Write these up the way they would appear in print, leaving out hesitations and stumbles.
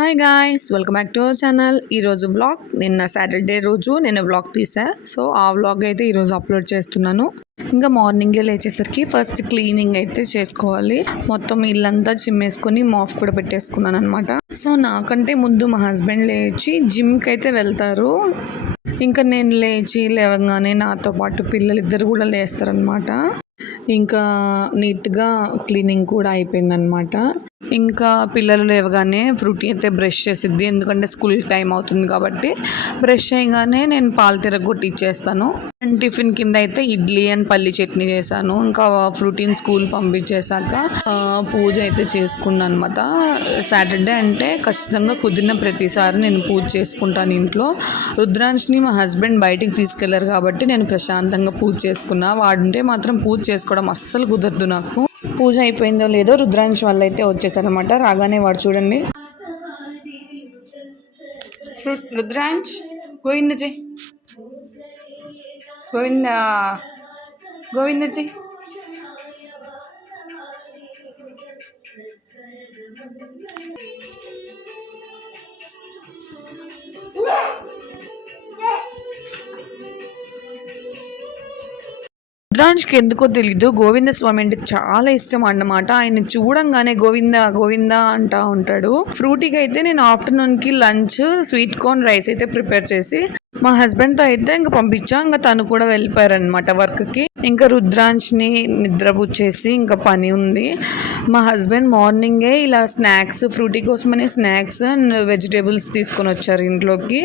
Hi guys, welcome back to our channel. ఈరోజు blog నిన్న Saturday రోజు నేను వ్లాగ్ తీసా. సో ఆ వ్లాగ్ అయితే ఈరోజు అప్లోడ్ చేస్తున్నాను. ఇంకా మార్నింగే లేచేసరికి ఫస్ట్ క్లీనింగ్ అయితే చేసుకోవాలి. మొత్తం ఇల్లంతా చిమ్మేసుకొని మాఫ్ కూడా పెట్టేసుకున్నాను అనమాట. సో నాకంటే ముందు మా హస్బెండ్ లేచి జిమ్కి అయితే వెళ్తారు. ఇంకా నేను లేవగానే నాతో పాటు పిల్లలిద్దరు కూడా లేస్తారనమాట. ఇంకా నీట్గా క్లీనింగ్ కూడా అయిపోయిందనమాట. ఇంకా పిల్లలు లేవగానే ఫ్రూటీ అయితే బ్రష్ చేసిద్ది, ఎందుకంటే స్కూల్ టైం అవుతుంది కాబట్టి. బ్రష్ చేయగానే నేను పాలు తిరగొట్టి ఇచ్చేస్తాను. అండ్ టిఫిన్ కింద అయితే ఇడ్లీ అండ్ పల్లి చట్నీ చేశాను. ఇంకా ఫ్రూటీని స్కూల్ పంపించేశాక పూజ అయితే చేసుకున్నాను అనమాట. సాటర్డే అంటే ఖచ్చితంగా కుదిరిన ప్రతిసారి నేను పూజ చేసుకుంటాను ఇంట్లో. రుద్రాంష్ని మా హస్బెండ్ బయటికి తీసుకెళ్లారు కాబట్టి నేను ప్రశాంతంగా పూజ చేసుకున్నా. వాడుంటే మాత్రం పూజ చేసుకోవడం అస్సలు కుదరదు నాకు. పూజ అయిపోయిందో లేదో రుద్రాంశ్ వాళ్ళు అయితే వచ్చేసారనమాట. రాగానే వాడు చూడండి, రుద్రాంశ్ గోవింద జై గోవింద గోవింద జై. రుద్రాంష్కి ఎందుకో తెలీదు గోవింద స్వామి అంటే చాలా ఇష్టం అన్నమాట. ఆయన చూడంగానే గోవింద గోవింద అంటా ఉంటాడు. ఫ్రూటీకి అయితే నేను ఆఫ్టర్నూన్కి లంచ్ స్వీట్ కార్న్ రైస్ అయితే ప్రిపేర్ చేసి మా హస్బెండ్తో అయితే ఇంకా పంపించా. ఇంకా తను కూడా వెళ్ళిపోయారనమాట వర్క్కి. ఇంకా రుద్రాంష్ని నిద్రపుచ్చేసి ఇంకా పని ఉంది. మా హస్బెండ్ మార్నింగే ఇలా స్నాక్స్, ఫ్రూటీ కోసమని స్నాక్స్ అండ్ వెజిటేబుల్స్ తీసుకొని వచ్చారు ఇంట్లోకి.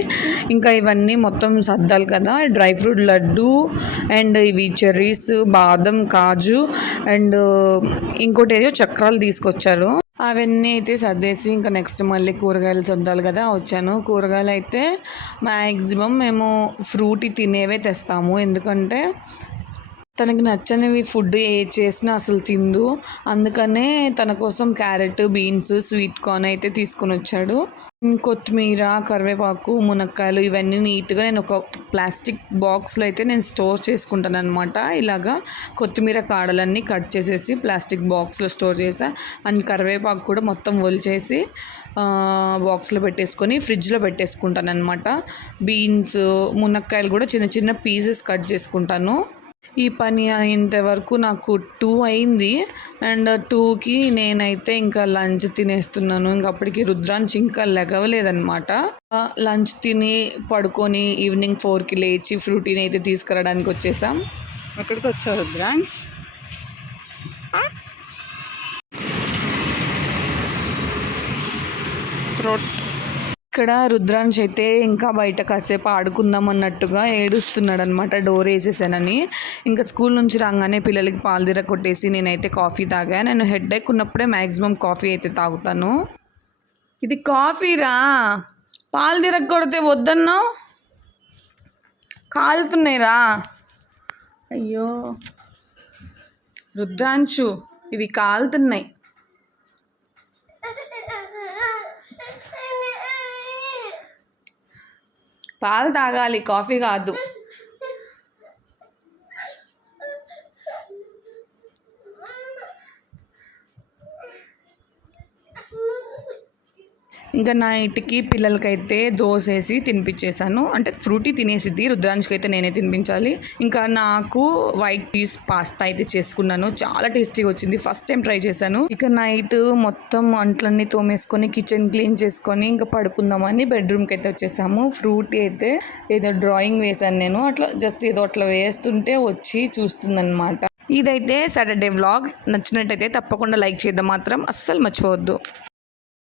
ఇంకా ఇవన్నీ మొత్తం సర్దాలి కదా. డ్రై ఫ్రూట్ లడ్డు అండ్ ఇవి చెర్రీస్, బాదం, కాజు అండ్ ఇంకోటి ఏదో చక్రాలు తీసుకొచ్చారు. అవన్నీ అయితే సర్దేసి ఇంకా నెక్స్ట్ మళ్ళీ కూరగాయలు సర్దాలి కదా వచ్చాను. కూరగాయలు అయితే మ్యాక్సిమం మేము ఫ్రూటీ తినేవే తెస్తాము, ఎందుకంటే తనకి నచ్చనివి ఫుడ్ ఏ చేసినా అసలు తిందు. అందుకనే తన కోసం క్యారెట్, బీన్స్, స్వీట్ కార్న్ అయితే తీసుకొని వచ్చాడు. కొత్తిమీర, కరివేపాకు, మునక్కాయలు ఇవన్నీ నీట్గా నేను ఒక ప్లాస్టిక్ బాక్స్లో అయితే నేను స్టోర్ చేసుకుంటాను అనమాట. ఇలాగా కొత్తిమీర కాడలన్నీ కట్ చేసేసి ప్లాస్టిక్ బాక్స్లో స్టోర్ చేసా. అండ్ కరివేపాకు కూడా మొత్తం ఒలిచేసి బాక్స్లో పెట్టేసుకొని ఫ్రిడ్జ్లో పెట్టేసుకుంటాను అనమాట. బీన్స్, మునక్కాయలు కూడా చిన్న చిన్న పీసెస్ కట్ చేసుకుంటాను. ఈ పని అయ్యేంత వరకు నాకు 2 అయింది. అండ్ 2కి నేనైతే ఇంకా లంచ్ తినేస్తున్నాను. ఇంక అప్పటికి రుద్రాంశ్ ఇంకా లెగవలేదనమాట. లంచ్ తిని పడుకొని ఈవినింగ్ 4కి లేచి ఫ్రూటీని అయితే తీసుకురావడానికి వచ్చేసాం. ఎక్కడికి వచ్చావు రుద్రాంశ్? ఇక్కడ రుద్రాంశ్ అయితే ఇంకా బయట కాసేపు ఆడుకుందాం అన్నట్టుగా ఏడుస్తున్నాడు అనమాట, డోర్ వేసేసానని. ఇంకా స్కూల్ నుంచి రాగానే పిల్లలకి పాలు దిర కొట్టేసి నేనైతే కాఫీ తాగా. నేను హెడేక్ ఉన్నప్పుడే మ్యాక్సిమం కాఫీ అయితే తాగుతాను. ఇది కాఫీరా, పాలు దిర కొడితే వద్దన్నావు, కాలుతున్నాయిరా. అయ్యో రుద్రాంశు, ఇవి కాలుతున్నాయి. పాలు తాగాలి, కాఫీ కాదు. ఇంకా నైట్కి పిల్లలకైతే దోశ వేసి తినిపించేశాను. అంటే ఫ్రూటీ తినేసిద్ది, రుద్రాంష్కి అయితే నేనే తినిపించాలి. ఇంకా నాకు వైట్ పీస్ పాస్తా అయితే చేసుకున్నాను. చాలా టేస్టీగా వచ్చింది, ఫస్ట్ టైం ట్రై చేశాను. ఇక నైట్ మొత్తం అంట్లన్నీ తోమేసుకొని కిచెన్ క్లీన్ చేసుకొని ఇంకా పడుకుందామని బెడ్రూమ్కి అయితే వచ్చేసాము. ఫ్రూటీ అయితే ఏదో డ్రాయింగ్ వేశాను నేను, అట్లా జస్ట్ ఏదో అట్లా వేస్తుంటే వచ్చి చూస్తుందన్నమాట. ఇదైతే సాటర్డే వ్లాగ్. నచ్చినట్టయితే తప్పకుండా లైక్ చేయడం మాత్రం అస్సలు మర్చిపోవద్దు.